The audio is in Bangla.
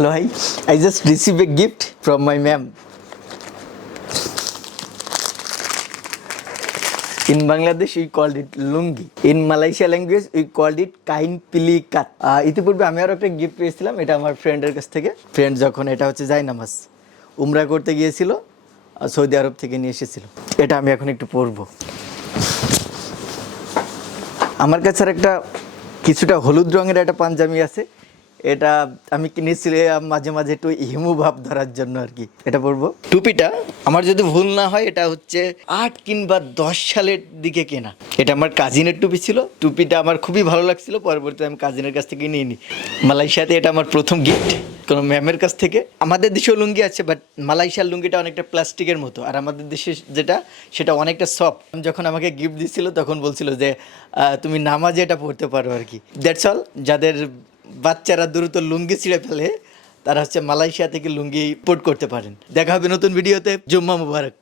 Hello, hi. I just received a gift from my ma'am. In Bangladesh, we called it lungi. In Malaysia language, we called it kain pilikat. ইতিপূর্বে আমি আরো একটা গিফট পেয়েছিলাম, এটা আমার ফ্রেন্ডের কাছ থেকে। ফ্রেন্ড যখন এটা হচ্ছে জায়নামাজ উমরা করতে গিয়েছিল, সৌদি আরব থেকে নিয়ে এসেছিল। এটা আমি এখন একটু পরবো। আমার কাছে আর একটা কিছুটা হলুদ রঙের একটা পাঞ্জাবি আছে, এটা আমি কিনেছিলাম মাঝে মাঝে একটু হিমু ভাব ধরার জন্য আর কি। এটা পরবো। টুপিটা আমার যদি ভুল না হয় এটা হচ্ছে 8 কিংবা 10 সালের দিকে কেনা। এটা আমার কাজিনের টুপি ছিল। টুপিটা আমার খুবই ভালো লাগছিল, পরবর্তীতে আমি কাজিনের কাছ থেকে নিয়ে নিই। মালয়েশিয়াতে এটা আমার প্রথম গিফট কোনো ম্যামের কাছ থেকে। আমাদের দেশেও লুঙ্গি আছে, বাট মালয়েশিয়ার লুঙ্গিটা অনেকটা প্লাস্টিকের মতো, আর আমাদের দেশে যেটা সেটা অনেকটা সফট। যখন আমাকে গিফট দিচ্ছিল তখন বলছিল যে তুমি নামাজে এটা পড়তে পারো আর কি। That's all. যাদের বাচ্চারা দ্রুত লুঙ্গি ছিঁড়ে ফেলে তারা হচ্ছে মালয়েশিয়া থেকে লুঙ্গি ইম্পোর্ট করতে পারেন। দেখা হবে নতুন ভিডিওতে। জুম্মা মুবারক।